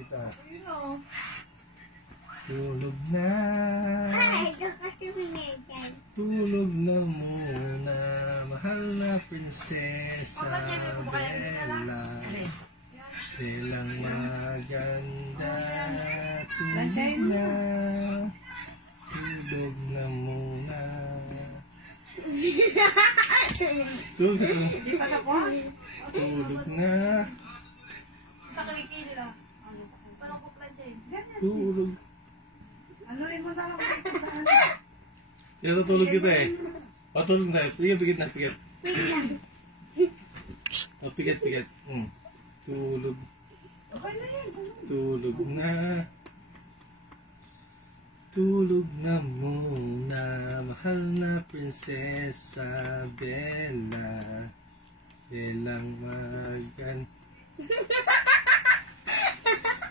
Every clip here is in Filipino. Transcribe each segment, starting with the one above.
Kita. Tulog na. Tulog na muna. Mahal na prinsesa Bella. Belang maganda. Tulog na. Tulog na muna. Tulog na. Hindi pa tapos. Tulog na. Sa kilikili lang. Walang kuplan dyan. Tulog. Ano mo na lang dito sa ano? Natutulog kita eh. O, tulog na. Pikit na, pikit. O, pikit. Tulog. Okay na yan. Tulog na. Tulog na muna. Mahal na prinsesa Bella. Belang magan.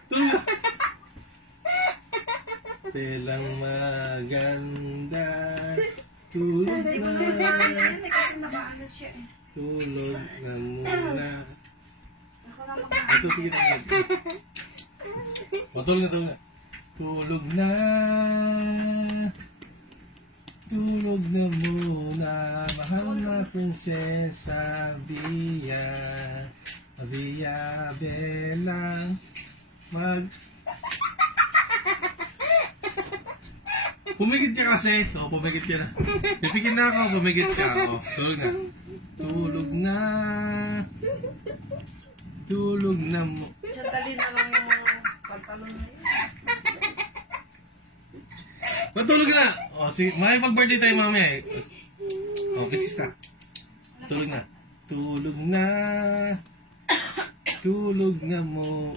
Tulog. Belang maganda. Tulog na. Kasi nakaano siya eh. Tulog na muna. Ako na mga... Ito, pikit na. O, tulog na. Tulog na. Tulog na muna. Mahal na prinsesa Bia. Bia Belang Pumigit ka kasi. O, pumigit ka na. Pipigil na ako. Pumigit ka. O, tulog na. Tulog na. Tulog na mo. Sandali na lang yung mga pantalon na yun. Matulog na. O, may pag-birthday tayo mamaya eh. O, kisis na. Tulog na. Tulog na. Tulog na mo.